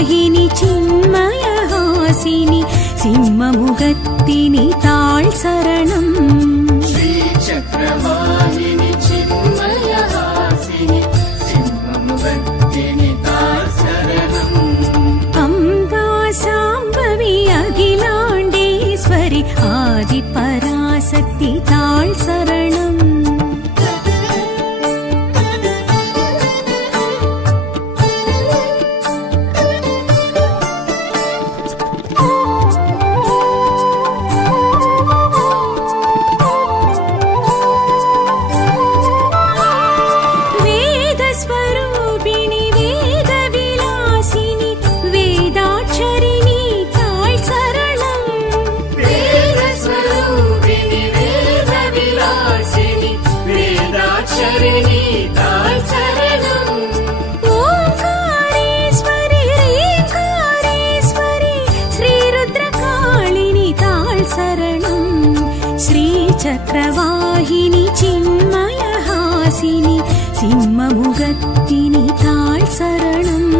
चक्रवाहिनि चिन्मयहासिनि सिंहमुगत्तिनि ताळ् शरणम् श्रीचक्रवाहिनि चिन्मयहासिनि सिंहमुगत्तिनि ताळ् शरणम् अम्बा साम्बवी अखिलाण्डेश्वरि आदिपराशक्ति ताळ् शरणम् चक्रवाहिनि चिन्मयहासिनि सिंहमुगत्तिनि ताळ् शरणम्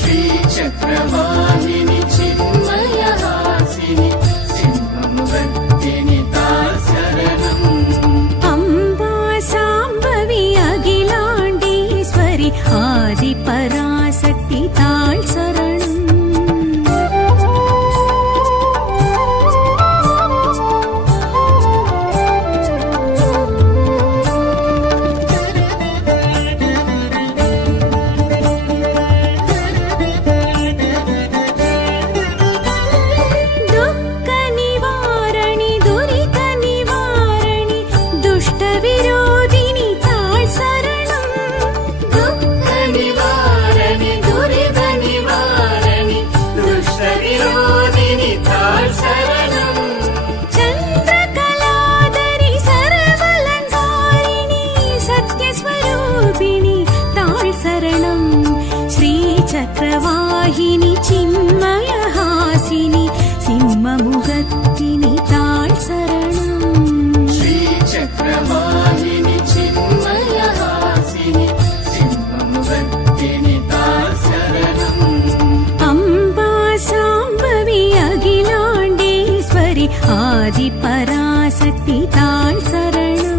श्रीचक्रवाहिनि चिन्मयहासिनि सिंहमुगत्तिनि ताळ् शरणम् अम्बा साम्बवी अखिलाण्डेश्वरि आदिपराशक्ति ताळ् शरणम् चक्रवाहिनि चिन्मयहासिनि सिंहमुगत्तिनि ताळ् शरणम् श्रीचक्रवाहिनि चिन्मयहासिनि सिंहमुगत्तिनि ताळ् शरणम् अम्बा साम्बवी अखिलाण्डेश्वरि आदिपराशक्ति ताळ् शरणम्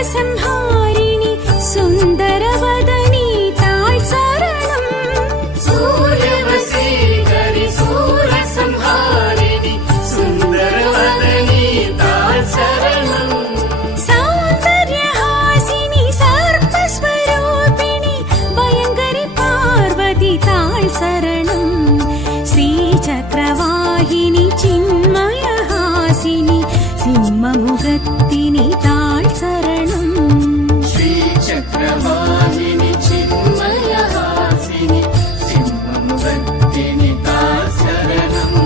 सूरसंहारिणि सुन्दरवदनी ताळ् शरणम् सूर्यवसीकरि सूरसंहारिणि सुन्दरवदनी ताळ् शरणम् सौन्दर्यहासिनि सर्पस्वरूपिणि भयङ्करि पार्वती ताळ् शरणम् श्रीचक्रवाहिनि चिन्मयहासिनि सिंहमुगत्तिनि ताळ् शरणम् श्रीचक्रवाहिनि चिन्मयहासिनि सिंहमुगत्तिनि ताळ् शरणम्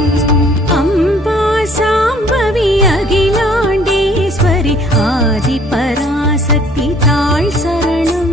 अम्बा साम्बवी अखिलाण्डेश्वरि आदिपराशक्ति ताळ् शरणम्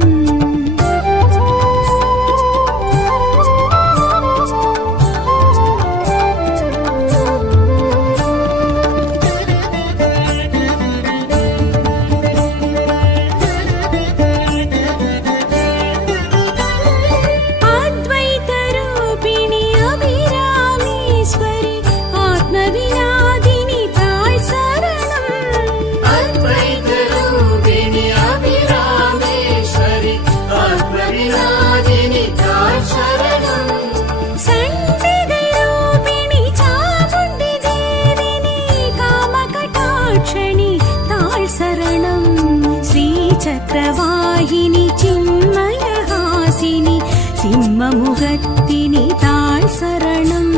चक्रवाहिनि चिन्मयहासिनि सिंहमुगत्तिनि ताळ् शरणम्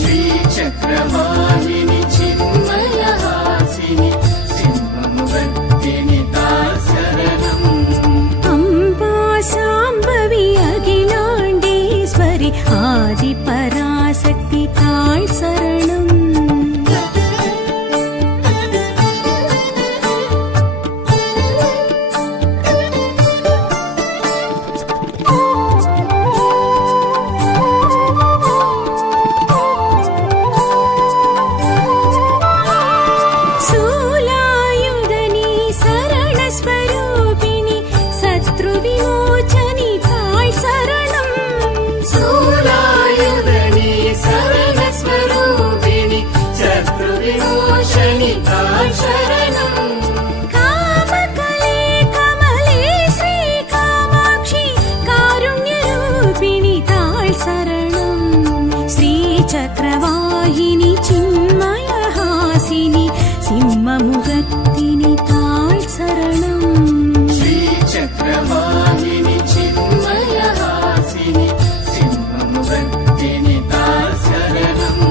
श्रीचक्रवाहिनि चिन्मयहासिनि सिंहमुगत्तिनि ताळ् शरणम् अम्बा साम्बवी अखिलाण्डेश्वरि आदिपराशक्ति ताळ् शरणम् चक्रवाहिनि चिन्मयहासिनि सिंहमुखत्तिनि ताळ् शरणम् श्रीचक्रवाहिनि चिन्मयहासिनि सिंहमुखत्तिनि ताळ् शरणम्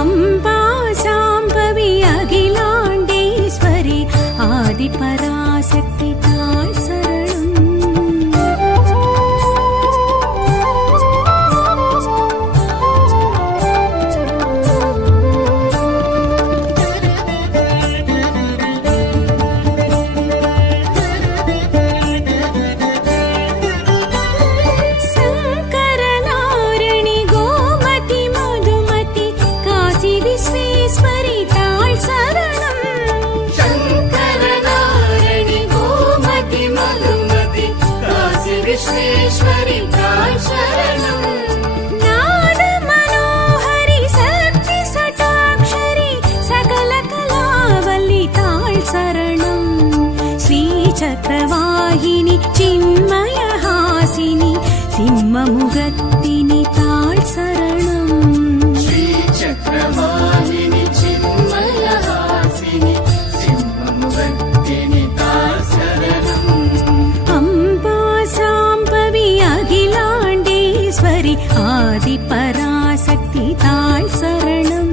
अम्बा शाम्भवी अखिलाण्डेश्वरि आदिपराशक्ति ताळ् शरणम् शङ्करनारिणि गोमति मधुमति काशी विश्वेश्वरि ताळ् शरणम् शङ्करनारिणि गोमति मधुमति काशी विश्वेश्वरि ताळ् शरणम् नादमनोहरि शक्ति सटाक्षरि सकलकलावल्लि ताळ् शरणम् श्रीचक्रवाहिनि चिन्मयहासिनि सिंहमुखत्तिनि ताळ् शरणम् श्रीचक्रवाहिनि चिन्मयहासिनि सिंहमुखत्तिनि ताळ् शरणम् अम्बा शाम्भवी अखिलाण्डेश्वरि आदिपराशक्ति ताळ् शरणम्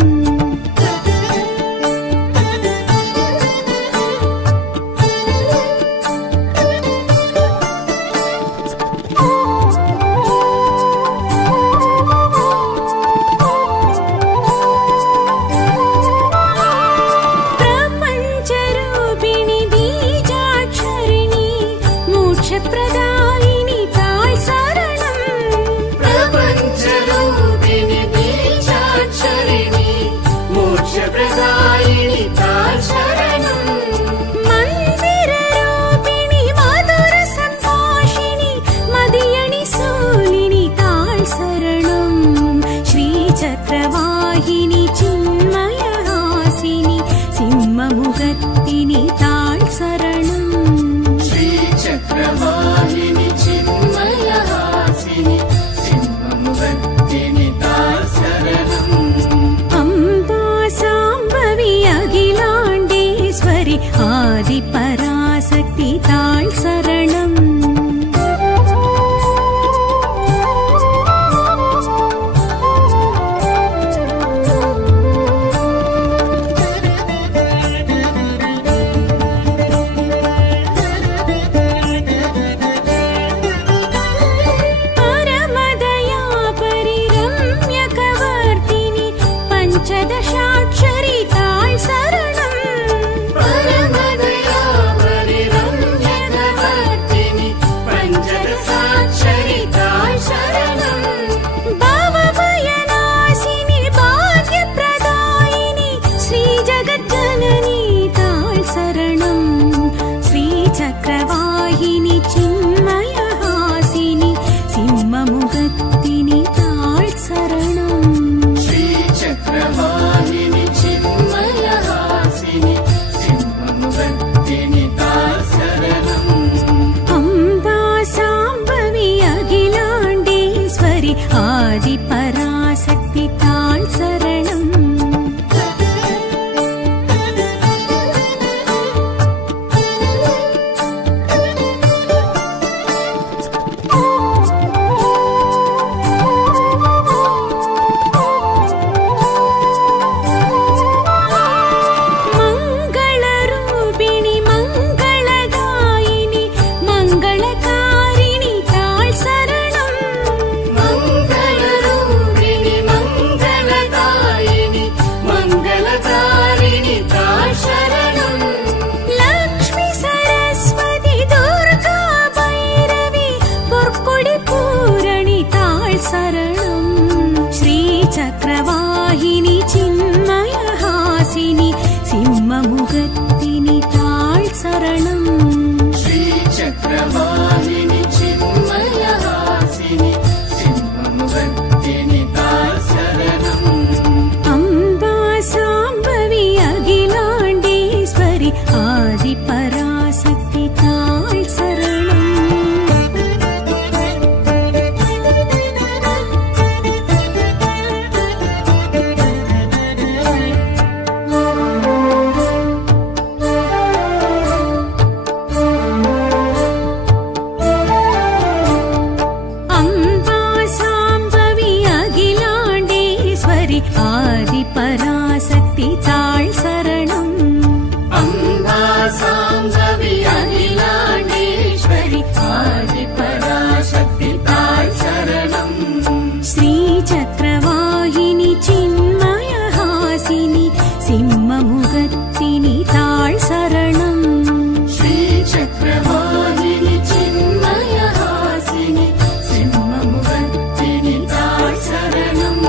प्रपञ्चरूपिणि बीजाक्षरिणि मोक्षप्रदायिनि ताळ् शरणम् प्रपञ्चरूपिणि बीजाक्षरिणि मोक्षप्रदायिनि ताळ् शरणम् मन्दिररूपिणि मधुरसम्भाषिणि मदियणि शूलिनि ताळ् शरणम् श्रीचक्रवाहिनि चिन्मयहासिनि सिंहमुखत्तिनि ताळ् शरणम् श्रीचक्रवाहिनि चिन्मयहासिनि सिंहमुखत्तिनि ताळ् शरणम् अम्बा शाम्भवी अखिलाण्डेश्वरि आदिपराशक्ति ताळ् शरणम् परमदया परिरम्यकवर्तिनि पञ्चदशाक्षरि ताळ् शरणम् परमदया परिरम्यकवर्तिनि पञ्चदशाक्षरि ताळ् शरणम् भवभयनाशिनि भाग्यप्रदायिनि श्रीजगज्जननी ताळ् शरणम् श्रीचक्रवाहिनि चिन्मयहासिनि सिंहमुखत्तिनि ताळ् शरणम् श्रीचक्रवाहिनि चिन्मयहासिनि सिंहमुखत्तिनि ताळ् शरणम् अम्बा शाम्भवी अखिलाण्डेश्वरि आदिपराशक्ति ताळ् शरणम् मङ्गलरूपिणि मङ्गलदायिनि मङ्गलकारिणि ताळ् शरणम् मङ्गलरूपिणि ஆதிபராசக்தி தாழ் சரணம். அம்பா சாம்பவி அகிலாண்டேஸ்வரி ஆதிபராசக்தி தாழ் சரணம். ஸ்ரீ சக்கரவாகினி சின்மயஹாசினி சிம்மமுகத்தினி தாழ் சரணம். ஸ்ரீ சக்கரவாகினி சின்மயஹாசினி சிம்மமுகத்தினி தாழ் சரணம்.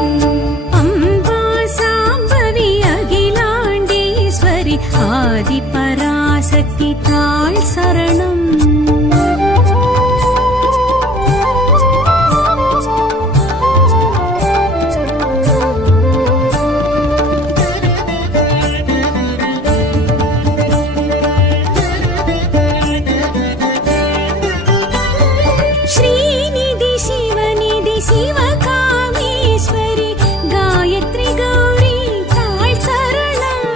அம்பா சாம்பவி அகிலாண்டேஸ்வரி ஆதிபராசக்தி தாழ் சரணம். ஸ்ரீநிதி சிவநிதி சிவகாமேஸ்வரி காயத்ரி கௌரி தாழ் சரணம்.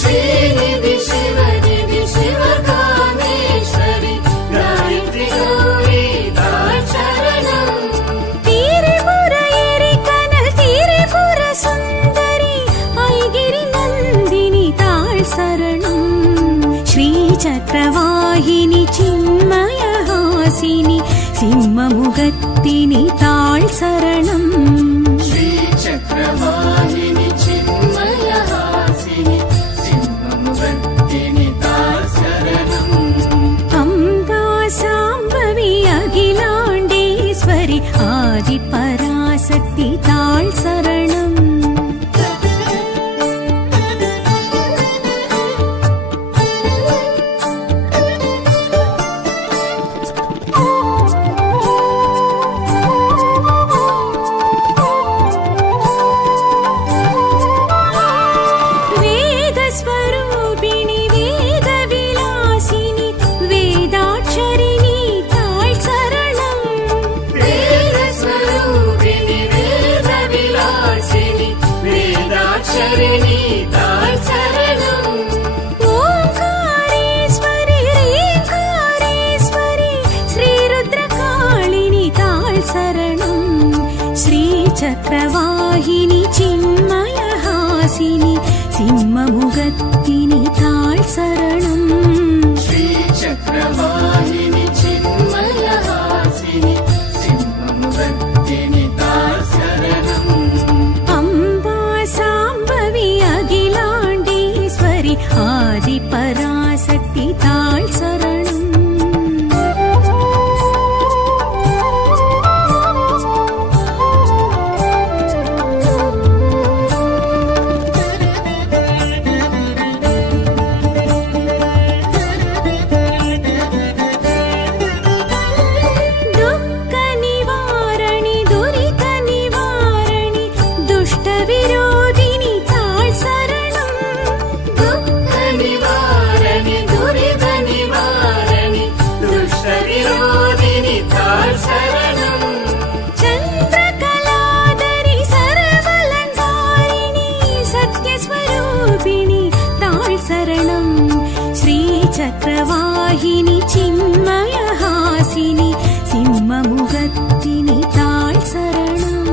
ஸ்ரீநிதி சிவநிதி சிவகாமேஸ்வரி காயத்ரி கௌரி தாழ் சரணம். திரிபுர எரிகனல் திரிபுர சுந்தரி ஐகிரி நந்தினி தாழ் சரணம். ஸ்ரீ சக்கரவாகினி சின்மயஹாசினி சிம்மமுகத்தினி தாழ் சரணம். ஸ்ரீ சக்கரவாகினி சின்மயஹாசினி சிம்மமுகத்தினி தாழ் சரணம். அம்பா சாம்பவி அகிலாண்டேஸ்வரி ஆதிபராசக்தி தாழ் சரணம். வேதஸ்வரூபிணி வேதவிலாசினி வேதாட்சரிணி தாழ் சரணம். வேதஸ்வரூபிணி வேதவிலாசினி வேதாட்சரிணி தாழ் சரணம். ஓங்காரேஸ்வரி ரேங்காரேஸ்வரி ஸ்ரீருத்ரகாளினி தாழ் சரணம். ஸ்ரீ சக்கரவாகினி சின்மயஹாசினி சிம்மமுகத்தினி தாழ் சரணம். ஸ்ரீ சக்கரவாகினி சின்மயஹாசினி சிம்மமுகத்தினி தாழ் சரணம். அம்பா சாம்பவி அகிலாண்டேஸ்வரி ஆதிபராசக்தி தாழ் சரணம். துக்க நிவாரணி துரித நிவாரணி துஷ்ட விரோதினி தாழ் சரணம். துக்க நிவாரணி துரித நிவாரணி துஷ்ட விரோதினி தாழ் சரணம். சந்திரகலாதரி சர்வலங்காரிணி சத்யஸ்வரூபிணி தாழ் சரணம். ஸ்ரீ சக்கரவாகினி சின்மயஹாசினி சிம்மமுகத்தினி தாழ் சரணம்.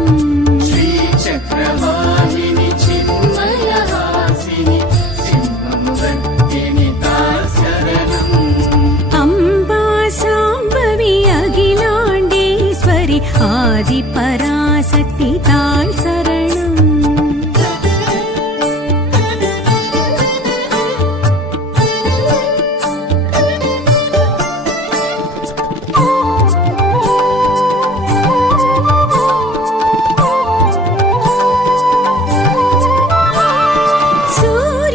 ஸ்ரீ சக்கரவாகினி சின்மயஹாசினி சிம்மமுகத்தினி தாழ் சரணம். அம்பா சாம்பவி அகிலாண்டேஸ்வரி ஆதிபராசக்தி தாழ் சரணம்.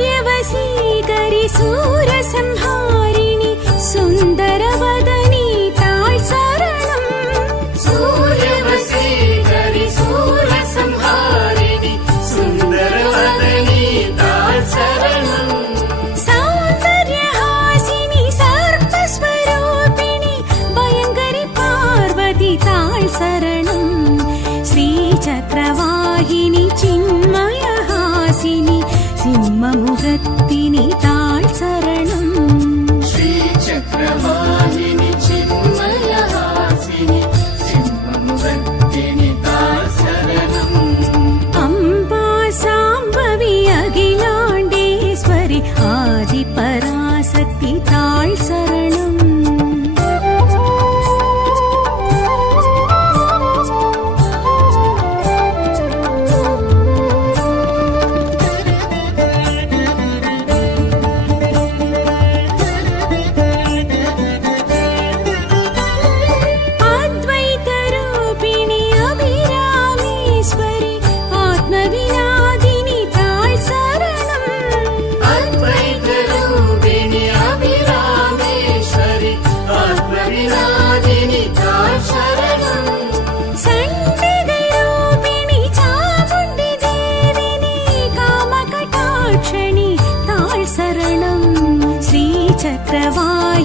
சூரியவசீகரி சூரசம்ஹாரிணி சுந்தரவதனி தாழ் சரணம். சூரியவசீகரி சூரசம்ஹாரிணி சுந்தரவதனி தாழ் சரணம். சௌந்தர்யஹாசினி சர்ப்பஸ்வரூபிணி பயங்கரி பார்வதி தாழ் சரணம். ஸ்ரீ சக்கரவாகினி சின்மயஹாசினி சிம்மமுகத்தினி தாழ் சரணம். ஸ்ரீ சக்கரவாகினி சின்மயஹாசினி சிம்மமுகத்தினி தாழ் சரணம். அம்பா சாம்பவி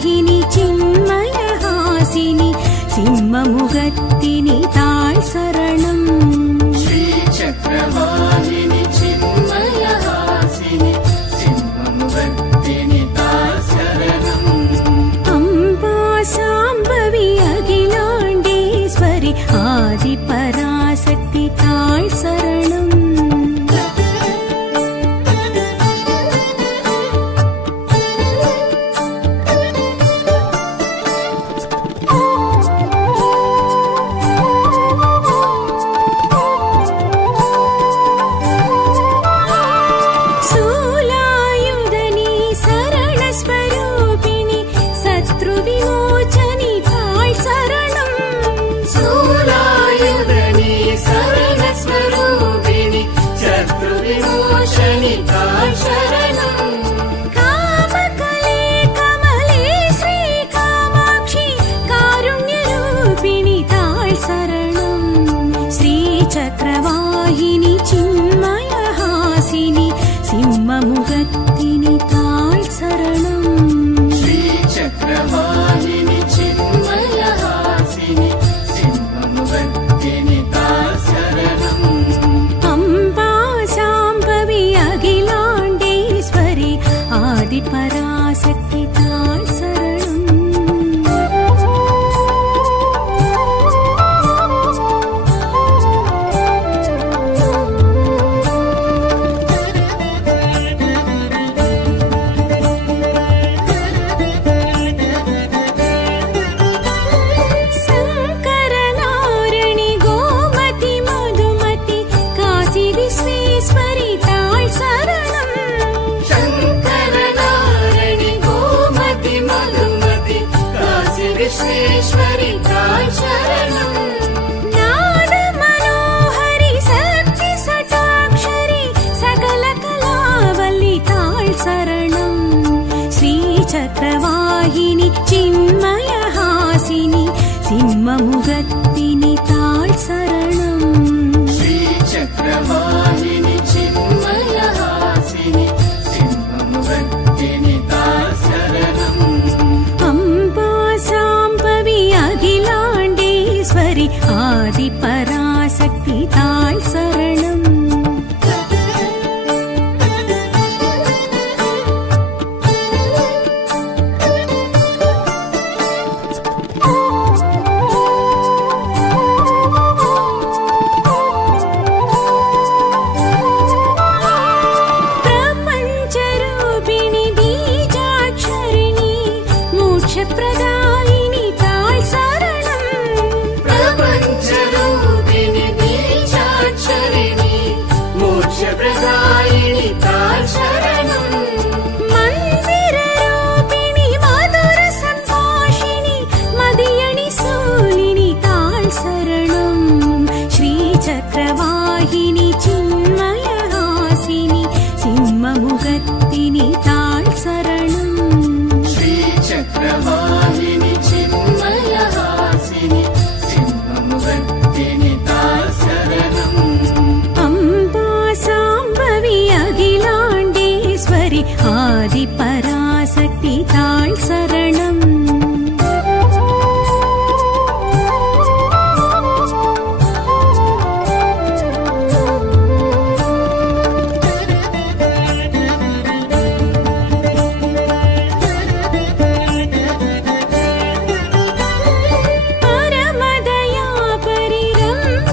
चक्रवाहिनि चिन्मयहासिनि सिंहमुगत्तिनि ताळ् शरणम् श्रीचक्रवाहिनि चिन्मयहासिनि सिंहमुगत्तिनि ताळ् शरणम् अम्बा साम्बवी अखिलाण्डेश्वरि आदिपराशक्ति ताळ् शरणम् शूलायुधनि शरणस्वरूपिणि शत्रुविमोचनि ताळ् शरणम् शूलायुधनि शरणस्वरूपिणि शत्रुविमोचनि ताळ् शरणम् कामकले कमले श्रीकामाक्षि कारुण्यरूपिणि ताळ् शरणम् श्रीचक्रवाहिनि चिन्मयहासिनि सिंहमुगत्तिनि ताळ् शरणम् श्रीचक्रवाहिनि चिन्मयहासिनि सिंहमुगत्तिनि ताळ् शरणम् अम्बा साम्बवी अखिलाण्डेश्वरि आदिपराशक्ति ताळ् शरणम् शङ्करनारणि गोमति मधुमति काशी विश्वेश्वरि ताळ् शरणम् शङ्करनारणि गोमति मधुमति काशी विश्वेश्वरि ताळ् शरणम् नादमनोहरि शक्ति सटाक्षरि सकलकलावल्लि ताळ् शरणम् श्रीचक्रवाहिनि चिन्मयहासिनि सिंहमुगत्तिनि ताळ् शरणम् श्रीचक्रवाहिनि चिन्मयहासिनि सिंहमुगत्तिनि ताळ् शरणम् अम्बा साम्बवी अखिलाण्डेश्वरि आदिपराशक्ति ताळ् शरणम् प्रपञ्चरूपिणि बीजाक्षरिणि मोक्षप्रदायिनि ताळ् शरणम् प्रपञ्चरूपिणि बीजाक्षरिणि मोक्षप्रदायिनि ताळ् शरणम् मन्दिररूपिणि मधुरसम्भाषिणि मदियणि शूलिनि ताळ् शरणम् श्रीचक्रवाहिनि चिन्मयहासिनि सिंहमुगत्तिनि ताळ् शरणम् श्रीचक्रवाहिनि चिन्मयहासिनि सिंहमुगत्तिनि ताळ् शरणम् अम्बा साम्बवी अखिलाण्डेश्वरि आदिपराशक्ति ताळ् शरणम् परमदया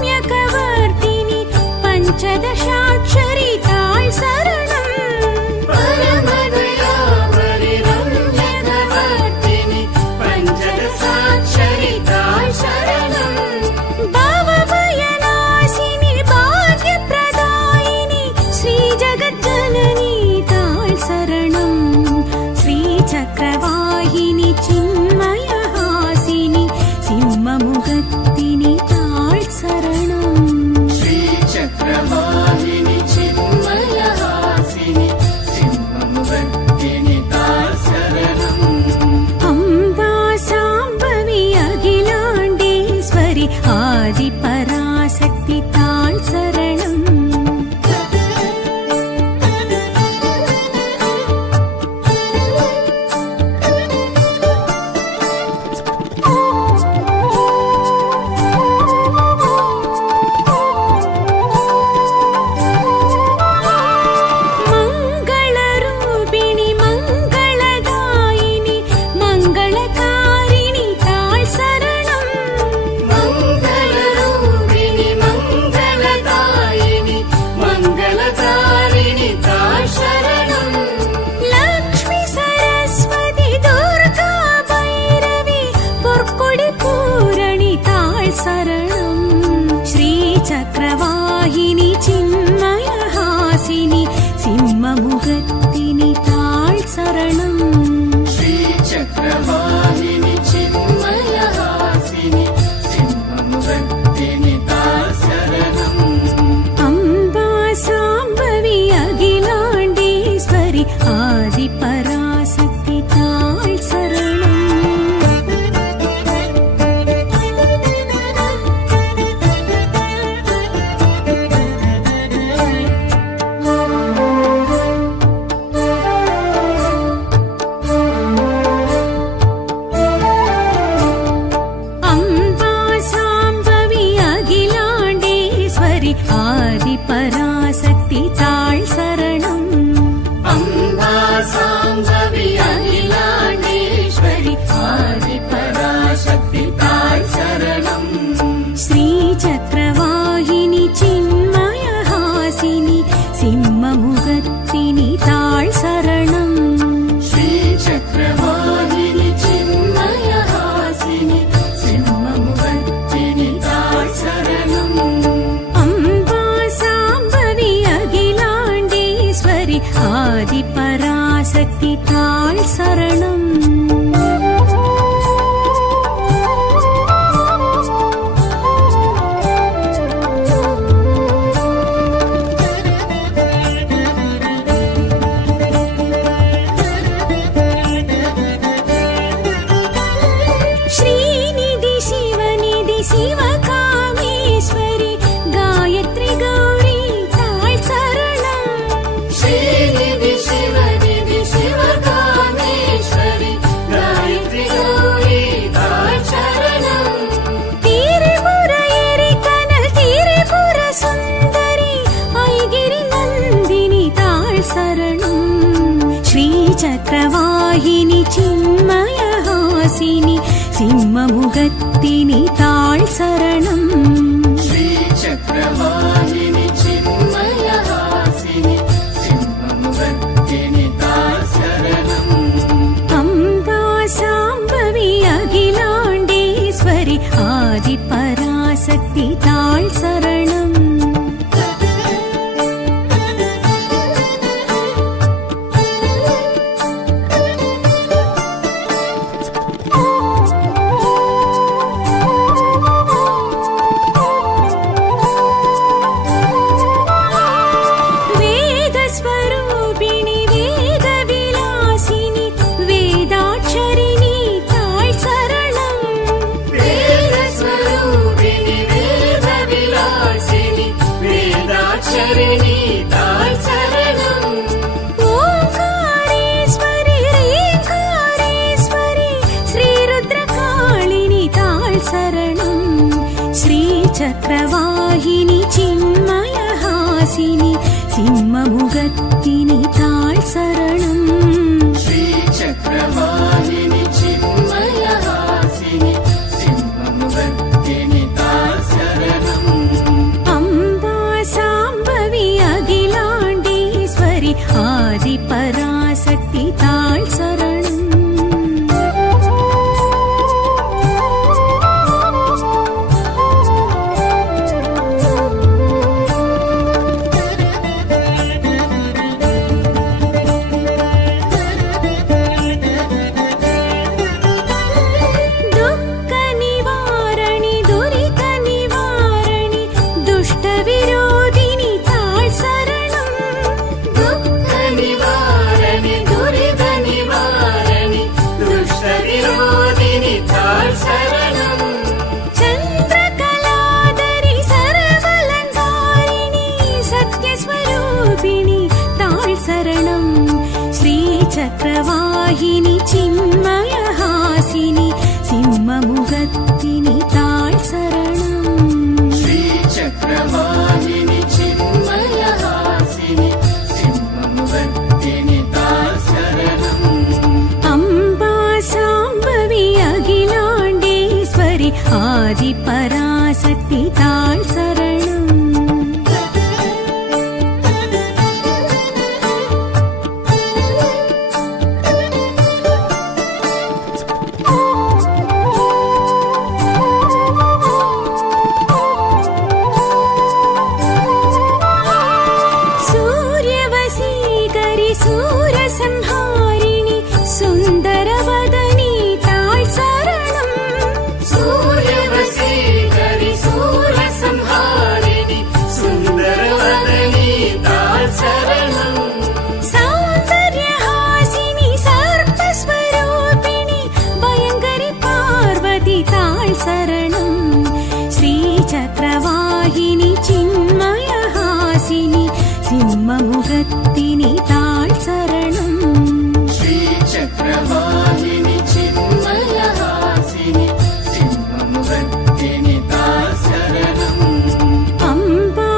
परिरम्यकवर्तिनि पञ्चदशाक्षरि ताळ् शरणम् परमदया परिरम्यकवर्तिनि पञ्चदशाक्षरि ताळ् शरणम् भवभयनाशिनि भाग्यप्रदायिनि श्रीजगज्जननी ताळ् शरणम् श्रीचक्रवाहिनि चिन्मयहासिनि सिंहमुगत्तिनि ताळ् शरणम् श्रीचक्रवाहिनि चिन्मयहासिनि सिंहमुगत्तिनि ताळ् शरणम् अम्बा साम्बवी अखिलाण्डेश्वरि आदिपराशक्ति ताळ् शरणम् ஈஸ்வரி ஆதிபராசக்தி தாழ் சரணம். அம்பா சாம்பவி அகிலாண்டேஸ்வரி ஆதிபராசக்தி தாழ் சரணம். ஸ்ரீ சக்கரவாகினி சின்மயஹாசினி சிம்மமுகத்தினி தாழ் சரணம். ஸ்ரீ சக்கரவாகினி சின்மயஹாசினி சிம்மமுகத்தினி தாழ் சரணம். அம்பா சாம்பவி அகிலாண்டேஸ்வரி ஆதிபராசக்தி தாழ் சரணம். ஸ்ரீநிதி சிவநிதி சிவகாமேஸ்வரி காயத்ரி கௌரி தாழ் சரணம். ஸ்ரீநிதி சிவநிதி சிவகாமேஸ்வரி காயத்ரி கௌரி தாழ் சரணம். திரிபுர எரிகனல் திரிபுர சுந்தரி ஐகிரி நந்தினி தாழ் சரணம். ஸ்ரீ சக்கரவாகினி சின்மயஹாசினி சிம்மமுகத்தினி தாழ் சரணம். ஸ்ரீ சக்கரவாகினி சின்மயஹாசினி சிம்மமுகத்தினி தாழ் சரணம். அம்பா சாம்பவி அகிலாண்டேஸ்வரி ஆதிபராசக்தி தாழ் சரணம். வேதஸ்வரூபிணி வேதவிலாசினி வேதாட்சரிணி தாழ் சரணம். வேதஸ்வரூபிணி வேதவிலாசினி வேதாட்சரிணி தாழ் சரணம். ஓங்காரேஸ்வரி ரேங்காரேஸ்வரி ஸ்ரீருத்ரகாளினி தாழ் சரணம். ஸ்ரீ சக்கரவாகினி சின்மயஹாசினி சிம்மமுகத்தினி தாழ் சரணம். ஸ்ரீ சக்கரவாகினி சின்மயஹாசினி சிம்மமுகத்தினி தாழ் சரணம். அம்பா சாம்பவி அகிலாண்டேஸ்வரி ஆதிபராசக்தி தாழ் சரணம். துக்க நிவாரணி துரித நிவாரணி துஷ்ட விரோதினி தாழ் சரணம். துக்க நிவாரணி துரித நிவாரணி துஷ்ட விரோதினி தாழ் சரணம். சந்திரகலாதரி சர்வலங்காரிணி சத்யஸ்வரூபிணி தாழ் சரணம். ஸ்ரீ சக்கரவாகினி சின்மயஹாசினி சிம்மமுகத்தினி தாழ் சரணம். ஸ்ரீ சக்கரவாகினி சின்மயஹாசினி சிம்மமுகத்தினி தாழ் சரணம். அம்பா சாம்பவி அகிலாண்டேஸ்வரி ஆதிபராசக்தி தாழ் சரணம். சூரியவசீகரி சூரசம்ஹாரிணி சுந்தரவதனி தாழ் சரணம். சூரியவசீகரி சூரசம்ஹாரிணி சுந்தரவதனி தாழ் சரணம். சௌந்தர்யஹாசினி சர்ப்பஸ்வரூபிணி பயங்கரி பார்வதி தாழ் சரணம். ஸ்ரீ சக்கரவாகினி சின்மயஹாசினி சிம்மமுகத்தினி தாழ் சரணம். ஸ்ரீ சக்கரவாகினி சின்மயஹாசினி சிம்மமுகத்தினி தாழ் சரணம். அம்பா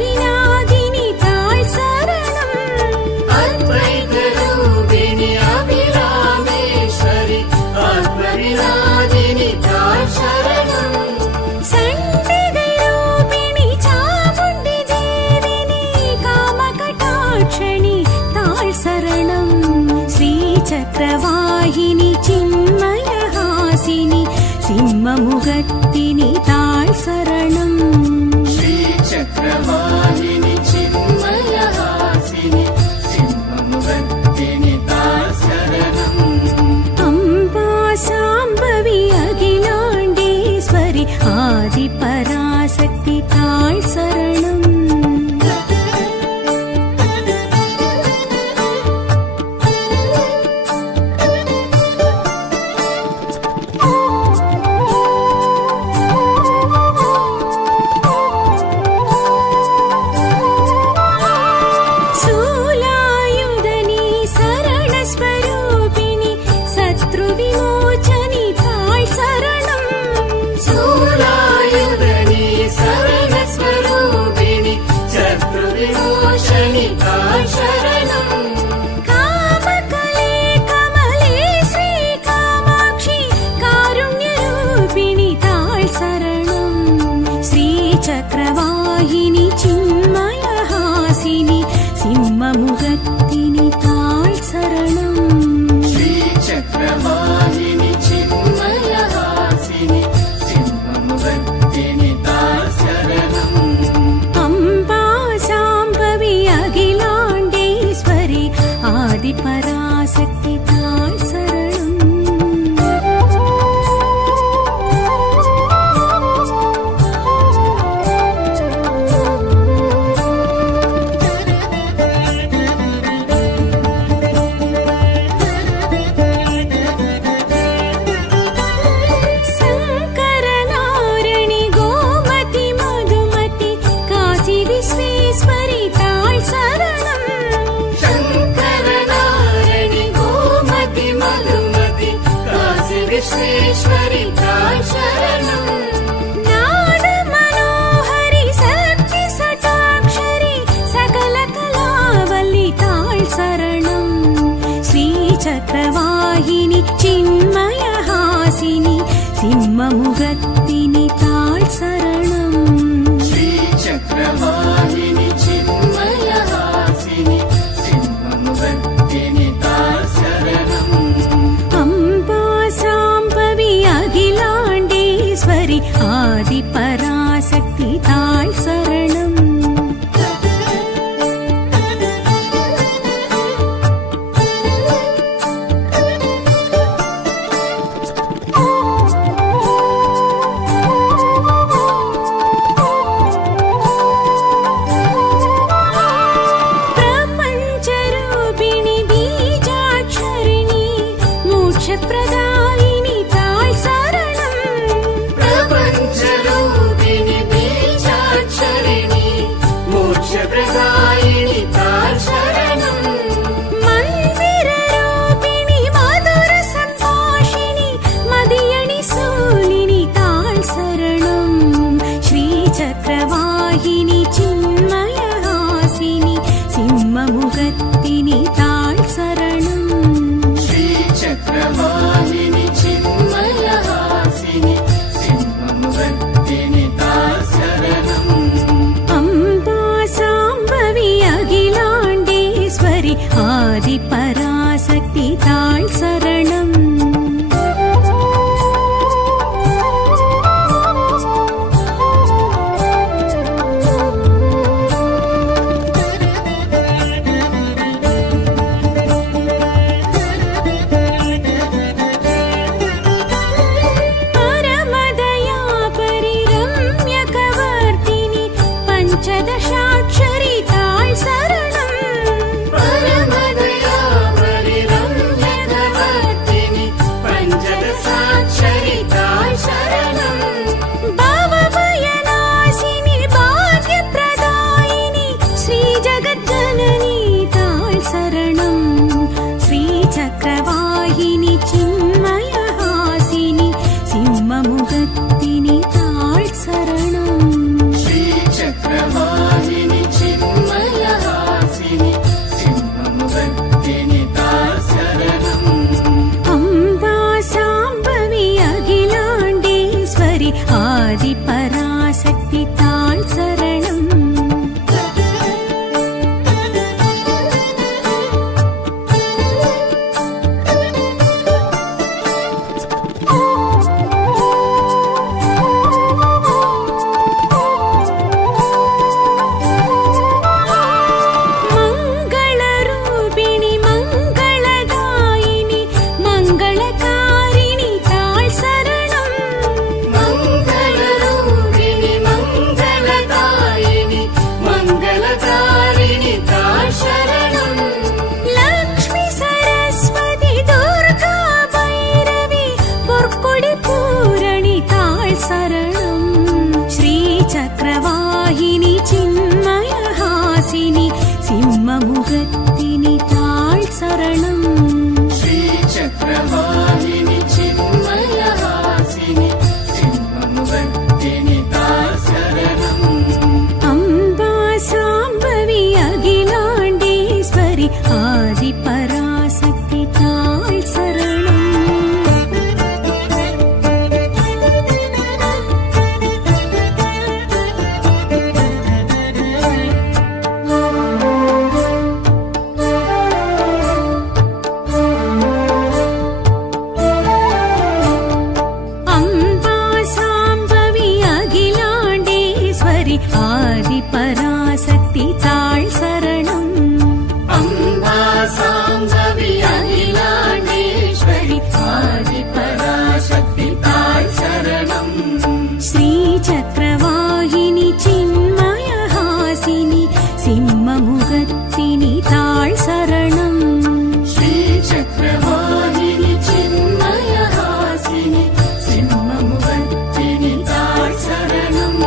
வினாதினி தாழ் சரணம் அத்வைத ரூபிணி அபிராமேஸ்வரி ஆத்ம வினாதினி தாழ் சரணம் சண்டிகை ரூபிணி சாமுண்டி தேவினி காமகடாட்சணி தாழ் சரணம் ஸ்ரீ சக்கரவாகினி சின்மயஹாசினி சிம்மமுகத்தினி தாழ் சரணம் ஸ்ரீ சக்கரவாகினி சின்மயஹாசினி சிம்மமுகத்தினி தாழ் சரணம் அம்பா சாம்பவி அகிலாண்டேஸ்வரி ஆதி பராசக்தி தாழ் சரணம் சூலாயுதனி சரணஸ்வரூபிணி சத்ருவிமோச்சனி தாழ் சரணம் சூலாயுதனி சரணஸ்வரூபிணி சத்ருவிமோச்சனி தாழ் சரணம் காமகலே கமலே ஸ்ரீ காமாட்சி காருண்யரூபிணி தாழ் சரணம் ஸ்ரீ சக்கரவாகினி சின்மயஹாசினி சிம்மமுகத்தினி தாழ் சரணம் ஸ்ரீ சக்கரவாகினி சின்மயஹாசினி சிம்மமுகத்தினி தாழ் சரணம் அம்பா சாம்பவி அகிலாண்டேஸ்வரி ஆதி பராசக்தி தாழ் சரணம் சங்கரநாரணி கோமதி மதுமதி காசி விஸ்வேஸ்வரி தாழ் சரணம் சங்கரநாரணி கோமதி மதுமதி காசி விஸ்வேஸ்வரி தாழ் சரணம் நாத மனோஹரி சக்தி சட்டாக்ஷரி சகல கலாவல்லி தாழ் சரணம் ஸ்ரீ சக்கரவாகினி சின்மயஹாசினி சிம்மமுகத்தினி தாழ் சரணம் ஸ்ரீ சக்கரவாகினி சின்மயஹாசினி சிம்மமுகத்தினி தாழ் சரணம் அம்பா சாம்பவி அகிலாண்டேஸ்வரி ஆதி பராசக்தி தாழ் சரணம் பிரபஞ்சரூபிணி பீஜாட்சரிணி மோட்சப்பிரதாயினி தாழ் சரணம் பிரபஞ்சரூபிணி பீஜாட்சரிணி மோட்சப்பிரதாயினி தாழ் சரணம் மந்திரரூபிணி மதுர சம்பாஷிணி மதியணி சூலினி தாழ் சரணம் ஸ்ரீ சக்கரவாகினி சின்மயஹாசினி சிம்மமுகத்தினி தாழ் சரணம் ஸ்ரீ சக்கரவாகினி சின்மயஹாசினி சிம்மமுகத்தினி தாழ் சரணம் அம்பா சாம்பவி அகிலாண்டேஸ்வரி ஆதி பராசக்தி தாழ் சரணம் பரமதயா பரிரம்யகவர்த்தினி பஞ்சதசாட்சரி தாழ் சரணம் பரமதயா பரிரம்யகவர்த்தினி பஞ்சதசாட்சரி தாழ் சரணம் பவபயநாசினி பாக்யப்ரதாயினி ஸ்ரீ ஜகஜ்ஜனனி தாழ் சரணம் ஸ்ரீ சக்கரவாகினி சின்மயஹாசினி சிம்மமுகத்தினி தாழ் சரணம் ஸ்ரீ சக்கரவாகினி चिन्मयहासिनि सिंहमुखत्तिनि ताळ् शरणम् श्रीचक्रवाहिनि चिन्मयहासिनि सिंहमुखत्तिनि ताळ् शरणम् अम्बा साम्बवी अखिलाण्डेश्वरि आदिपराशक्ति ताळ् शरणम् आदिपराशक्ति ताळ् शरणम् अम्बा साम्बवी अखिलाण्डेश्वरि आदिपराशक्ति ताळ् शरणम् श्रीचक्रवाहिनि चिन्मयहासिनि सिंहमुखत्तिनि ताळ् शरणम् श्रीचक्रवाहिनि चिन्मयहासिनि सिंहमुखत्तिनि ताळ् शरणम्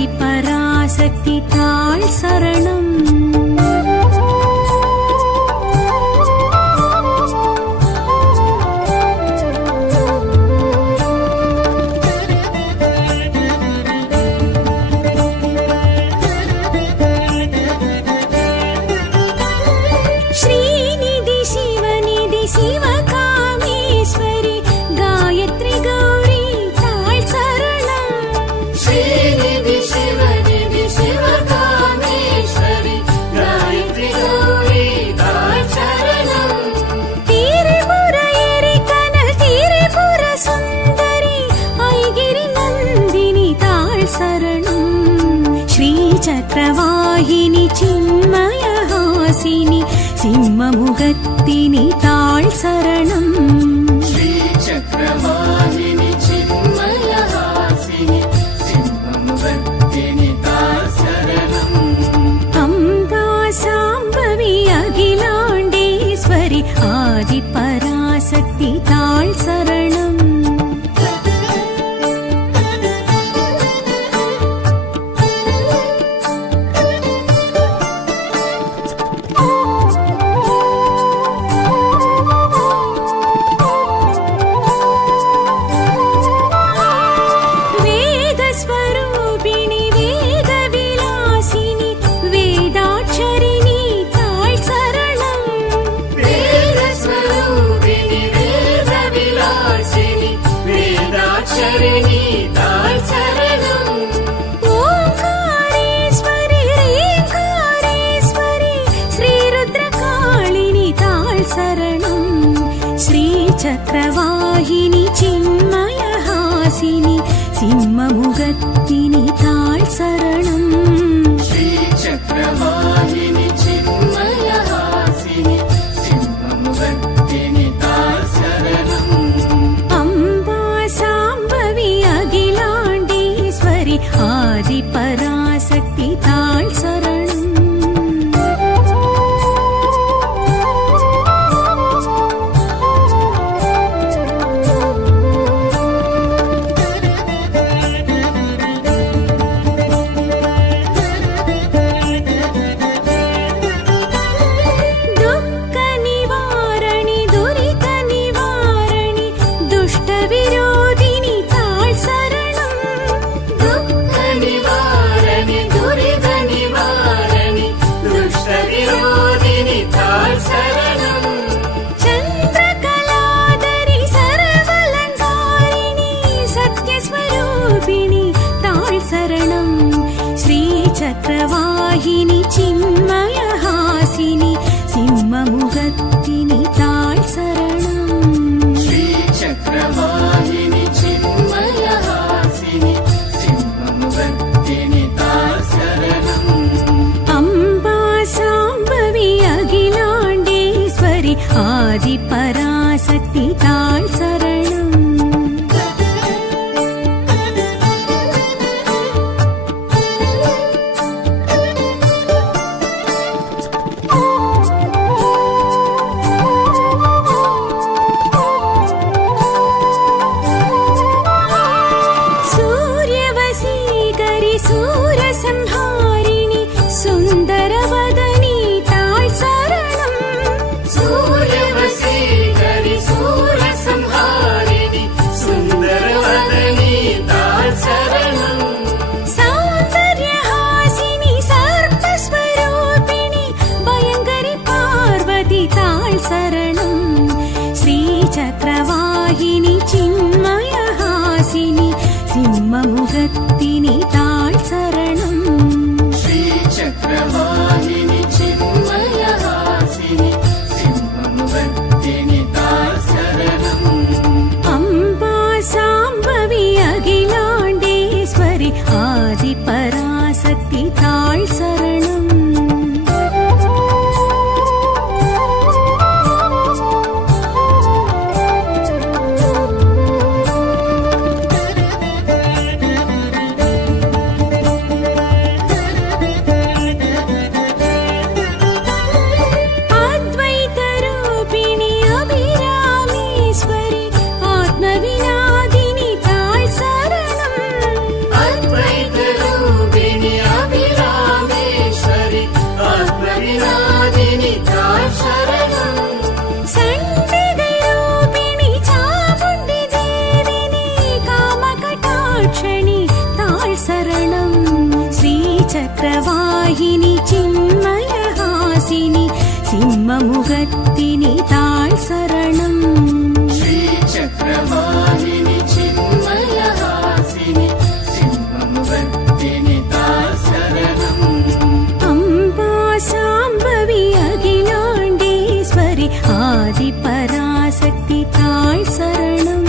आदिपराशक्ति ताळ् शरणम् श्रीनिधि शिवनिधि शिवकामेश्वरि गायत्री गौरी ताळ् शरणम् श्रीनिधि शिवनिधि शिवकामेश्वरि गायत्री गौरी ताळ् शरणम् त्रिपुर एरिकन त्रिपुर सुन्दरि ऐगिरि नन्दिनि ताळ् शरणम् श्रीचक्रवाहिनि चिन्मयहासिनि सिंहमुखत्तिनि ताळ् शरणम् श्रीचक्रवाहिनि चिन्मयहासिनि सिंहमुखत्तिनि ताळ् शरणम् अम्बा साम्बवी अखिलाण्डेश्वरि आदिपराशक्ति ताळ् शरणम् वेदस्वरूपिणि वेदविलासिनि वेदाक्षरिणि ताळ् शरणम् वेदस्वरूपिणि वेदविलासिनि वेदाक्षरिणि ताळ् शरणम् ओङ्कारेश्वरि ह्रीङ्कारेश्वरि श्रीरुद्रकाळिनि ताळ् शरणम् श्रीचक्रवाहिनि चिन्मयहासिनि सिंहमुखत्तिनि ताळ् शरणम् श्रीचक्रवाहिनि चिन्मयहासिनि सिंहमुखत्तिनि ताळ् शरणम् अम्बा साम्बवी अखिलाण्डेश्वरि आदिपराशक्ति ताळ् शरणम् दुःखनिवारणि दुरितनिवारणि दुष्टविरोधिनि ताळ् शरणम् दुःखनिवारणि दुरितनिवारणि दुष्टविरोधिनि ताळ् शरणम् चन्द्रकलाधरि सर्वलङ्कारिणि सत्यस्वरूपिणि ताळ् शरणम् श्रीचक्रवाहिनि चिन्मयहासिनि सिंहमुखत्तिनि ताळ् शरणम् श्रीचक्रवाहिनि चिन्मयहासिनि सिंहमुखत्तिनि ताळ् शरणम् अम्बा साम्बवी अखिलाण्डेश्वरि आदिपराशक्ति ताळ् शरणम् சிம்மமுகத்தினி தாழ் சரணம் श्रीचक्रवाहिनि चिन्मयहासिनि सिंहमुखत्तिनि ताळ शरणम् अम्बा साम्बवी अखिलाण्डेश्वरि आदिपराशक्ति ताळ் சரணம் अद्वैतरूपिणि अभिरामेश्वरि आत्मविनादिनि ताळ शरणम् சண்டிகைரூபிணி சாமுண்டி தேவினி காமகடாட்சணி தாழ் சரணம் ஸ்ரீசக்கரவாகினி சின்மயஹாசினி சிம்மமுகத்தினி தாழ் சரணம் श्रीचक्रवाहिनि चिन्मयहासिनि सिंहमुखत्तिनि ताळ शरणम् अम्बा साम्बवी अखिलाण्डेश्वरि आदिपराशक्ति ताळ் சரணம்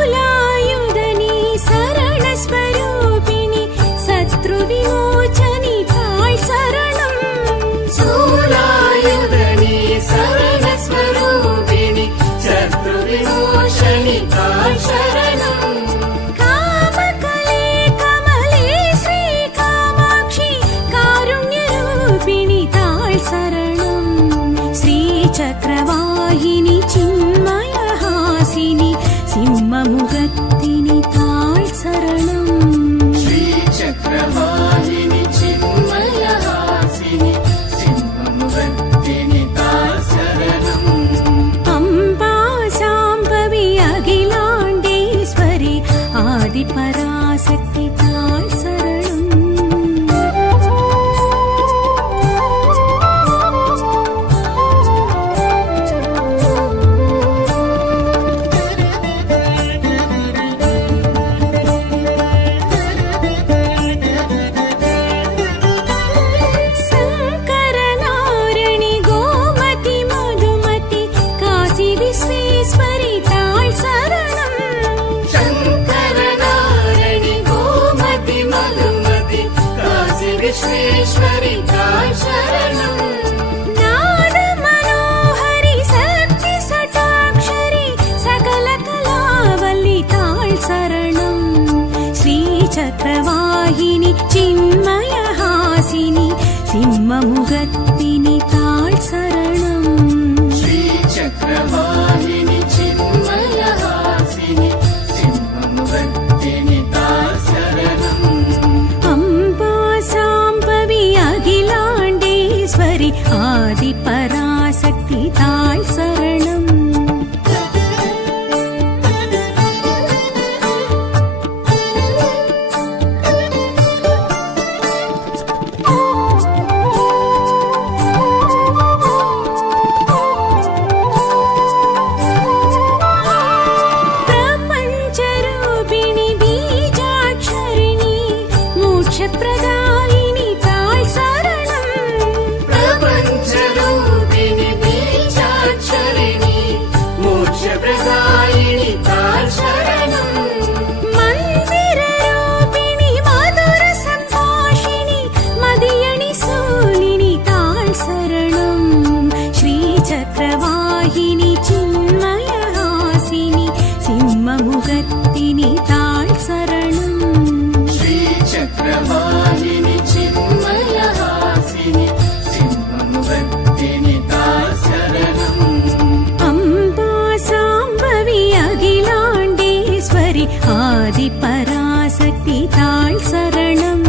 शूलायुधनि शरणस्वरूपिणि शत्रुविमोचनि ताळ் शरणम् शूलायुधनि शरणस्वरूपिणि शत्रुविमोचनि ताळ शरणम् कामकले कमले श्रीकामाक्षि कारुण्यरूपिणि ताळ் शरणम् श्रीचक्रवाहिनि चिन्मयहासिनि सिंहमुखत्तिनि ताळ் शरणम् श्रीचक्रवाहिनि चिन्मयहासिनि सिंहमुखत्तिनि ताळ शरणम् अम्बा साम्बवी अखिलाण्डेश्वरि आदिपराशक्ति ताळ் शरणम् शङ्करनारिणि गोमति मधुमति काशी विश्वेश्वरि ताळ் शरणम् शङ्करनारायणि गोमति मधुमति काशी विश्वेश्वरि ताळ शरणम् नादमनोहरि शक्ति सटाक्षरि सकलकलावल्लि ताळ் शरणम् श्रीचक्रवाहिनि चिन्मयहासिनि सिंहमुखत्तिनि ताळ் शरणम् श्रीचक्रवाहिनि चिन्मयहासिनि सिंहमुखत्तिनि ताळ शरणम् अम्बा साम्बवी अखिलाण्डेश्वरि आदिपराशक्ति ताळ் शरणम् प्रपञ्चरूपिणि बीजाक्षरिणि मोक्षप्रदायिनि ताळ் शरणम् प्रपञ्चरूपिणि बीजाक्षरिणि मोक्षप्रदायिनि ताळ शरणम् मन्दिररूपिणि मधुरसम्भाषिणि मदियणि सूलिनि ताळ் शरणम् श्रीचक्रवाहिनि चिन्मयहासिनि सिंहमुखत्तिनि ताळ் शरणम् श्रीचक्रवाहिनि चिन्मयहासिनि सिंहमुखत्तिनि ताळ शरणम् अम्बा साम्बवी अखिलाण्डेश्वरि आदिपराशक्ति ताळ் शरणम्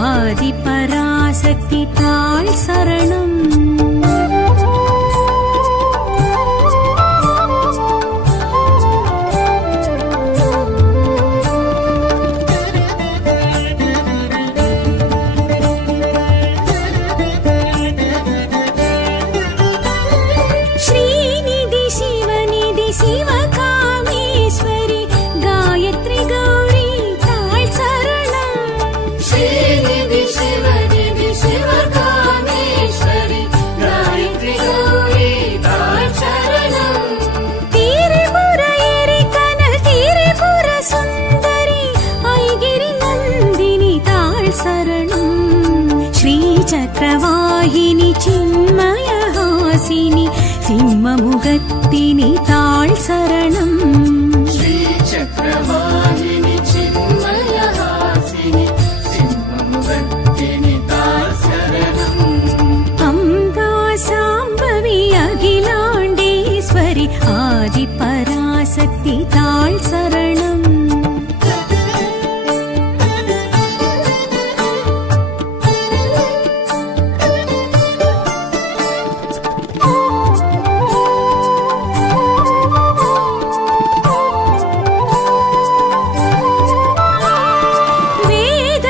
ஆதிபராசக்தி தாள் சரணம். ஸ்ரீநிதி சிவநிதி சிவகாமேஸ்வரி காயத்ரி கௌரி தாள் சரணம். ஸ்ரீநிதி சிவநிதி சிவகாமேஸ்வரி காயத்ரி கௌரி தாள் சரணம். திரிபுர எரிகனல் திரிபுர சுந்தரி ஐகிரி நந்தினி தாள் சரணம். ஸ்ரீ சக்கரவாகினி சின்மயஹாசினி சிம்மமுகத்தினி தாள் சரணம். ஸ்ரீ சக்கரவாகினி சின்மயஹாசினி சிம்மமுகத்தினி தாள் சரணம். அம்பா சாம்பவி அகிலாண்டேஸ்வரி ஆதிபராசக்தி தாள் சரணம்.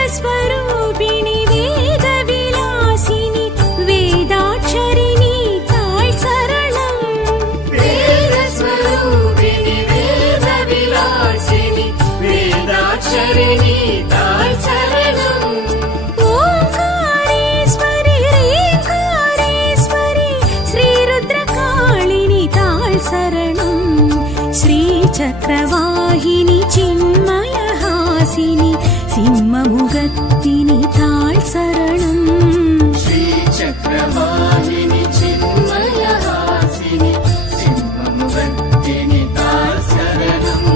வேதஸ்வரூபிணி வேதவிலாசினி வேதாட்சரிணி தாள் சரணம். வேதஸ்வரூபிணி வேதவிலாசினி வேதாட்சரிணி தாள் சரணம். ஓங்காரேஸ்வரி ரேங்காரேஸ்வரி ஸ்ரீருத்ரகாளினி தாள் சரணம். ஸ்ரீ சக்கரவாகினி சின்மயஹாசினி சிம்மமுகத்தினி தாள் சரணம். ஸ்ரீ சக்கரவாகினி சின்மயஹாசினி சிம்மமுகத்தினி தாள் சரணம்.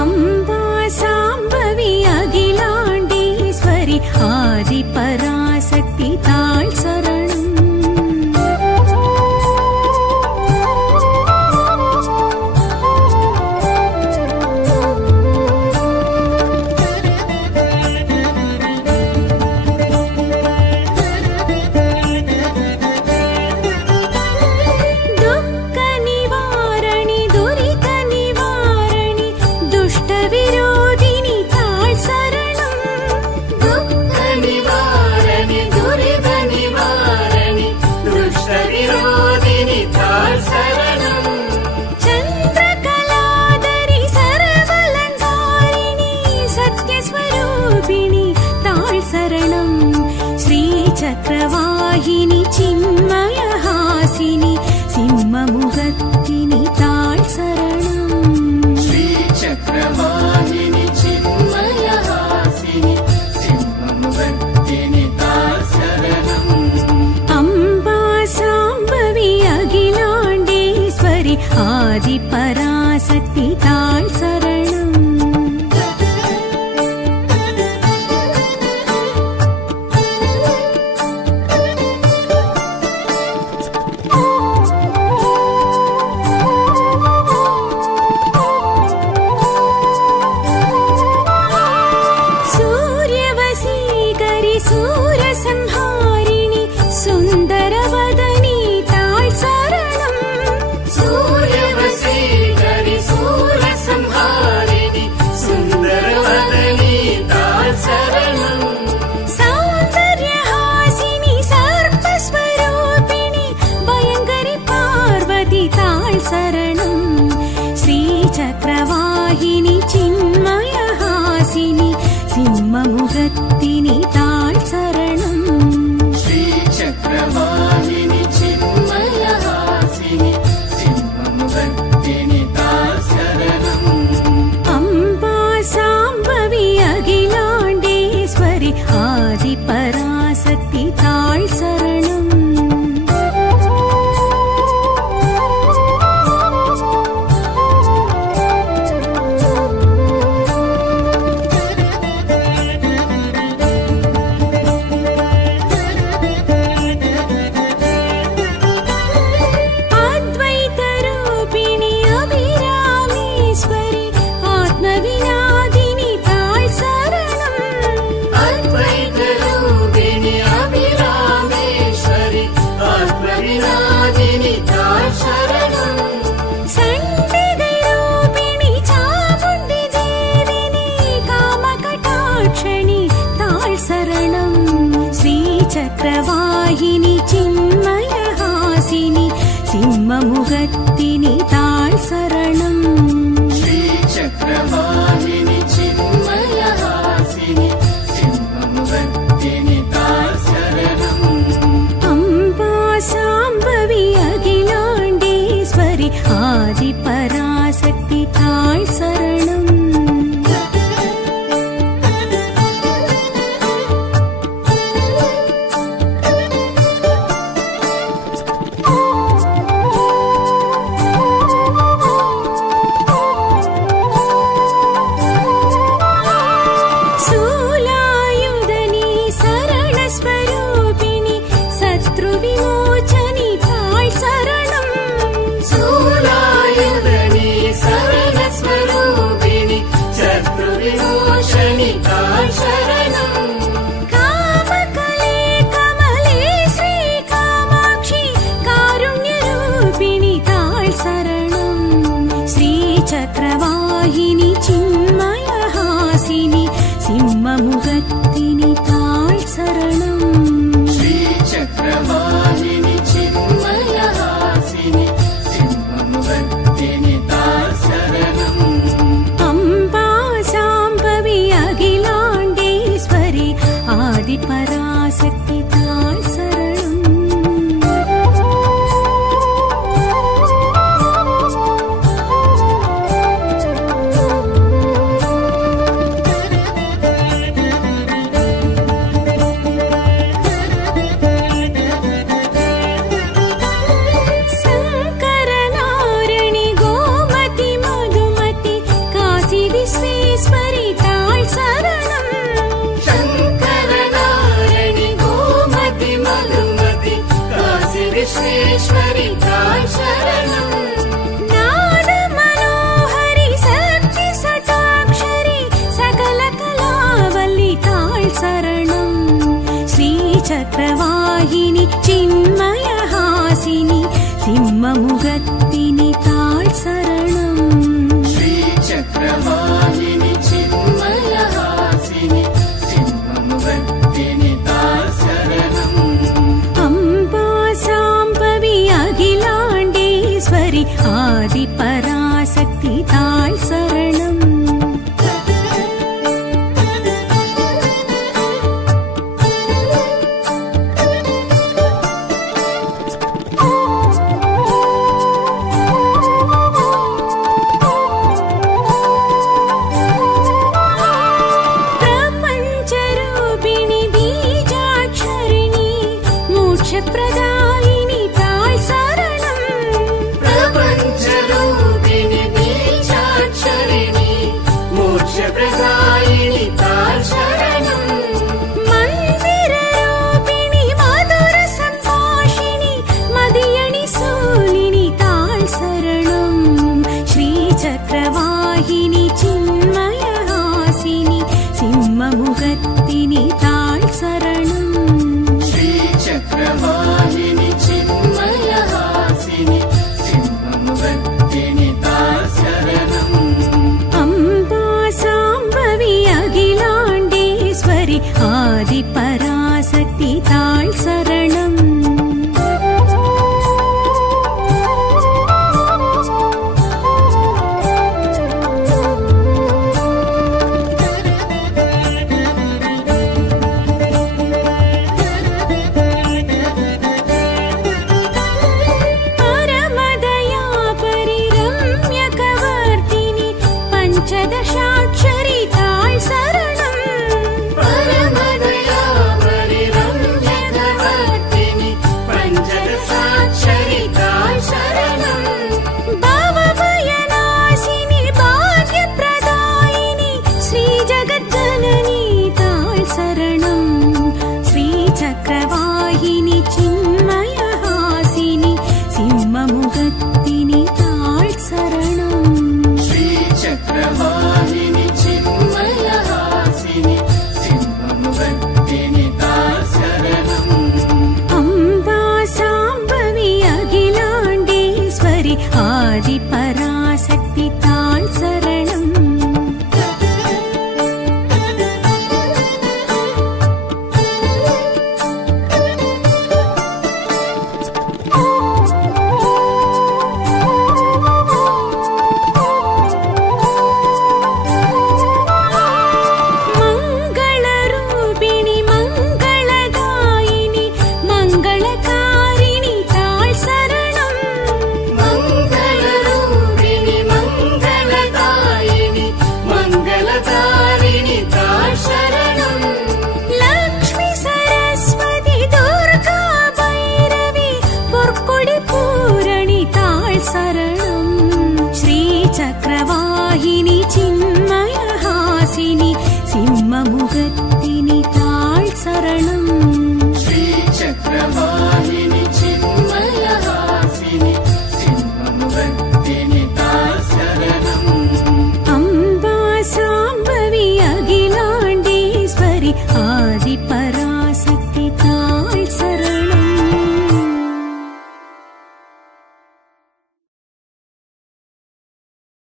அம்பா சாம்பவி அகிலாண்டேஸ்வரி ஆதிபராசக்தி தாள் சரணம். துக்க நிவாரணி துரித நிவாரணி துஷ்ட விரோதினி தாள் சரணம். துக்க நிவாரணி துரித நிவாரணி துஷ்ட விரோதினி தாள் சரணம். சந்திரகலாதரி சரவலங்காரிணி சத்யஸ்வரூபிணி தாள் சரணம். ஸ்ரீ சக்கரவாகினி சின்மயஹாசினி சிம்மமுகத்தினி தாள் சரணம். ஸ்ரீ சக்கரவாகினி சின்மயஹாசினி சிம்மமுகத்தினி தாள் சரணம். அம்பா சாம்பவி அகிலாண்டேஸ்வரி ஆதிபராசக்தி தாள் சரணம். சூரியவசீகரி சூரசம்ஹாரிணி சுந்தரவதனி தாள் சரணம். சூரியவசீகரி சூரசம்ஹாரிணி சுந்தரவதனி தாள் சரணம். சௌந்தர்யஹாசினி சர்ப்பஸ்வரூபிணி பயங்கரி பார்வதி தாள் சரணம். ஸ்ரீ சக்கரவாகினி சின்மயஹாசினி சிம்மமுகத்தினி தாள் சரணம். श्रीचक्रवाहिनि चिन्मयहासिनि सिंहमुखत्तिनि ताळ् शरणम् श्रीचक्रवाहिनि चिन्मयहासिनि सिंहमुखत्तिनि ताळ् शरणम् अम्बा साम्भवी अखिलाण्डेश्वरि आदिपराशक्ति ताळ् शरणम् शूलायुधनि शरणस्वरूपिणि शत्रुविमोचनि ताळ् शरणम् शूलायुधनि शरणस्वरूपिणि शत्रुविमोचनि ताळ् शरणम् कामकले कमले श्रीकामाक्षि कारुण्यरूपिणि ताळ् शरणम् श्रीचक्रवाहिनि चिन्मयहासिनि सिंहमुखत्तिनि ताळ् शरणम् श्रीचक्रवाहिनि चिन्मयहासिनि सिंहमुखत्तिनि ताळ् शरणम् अम्बा साम्भवी अखिलाण्डेश्वरि आदिपराशक्ति ताळ् शरणम् शङ्करनारणि गोमति मधुमति काशी विश्वेश्वरि ताळ् शरणम् शङ्करनारणि गोमति मधुमति काशी विश्वेश्वरि ताळ् शरणम् नादमनोहरि शक्ति शताक्षरि सकलकलावल्लि ताळ् शरणम् श्रीचक्रवाहिनि चिन्मयहासिनि सिंहमुखत्तिनि ताळ् शरणम् श्रीचक्रवाहिनि चिन्मयहासिनि सिंहमुखत्तिनि ताळ् शरणम् अम्बा साम्भवी अखिलाण्डेश्वरि आदिपराशक्ति ताळ् शरणम् प्रपञ्चरूपिणि बीजाक्षरिणि मोक्षप्रदा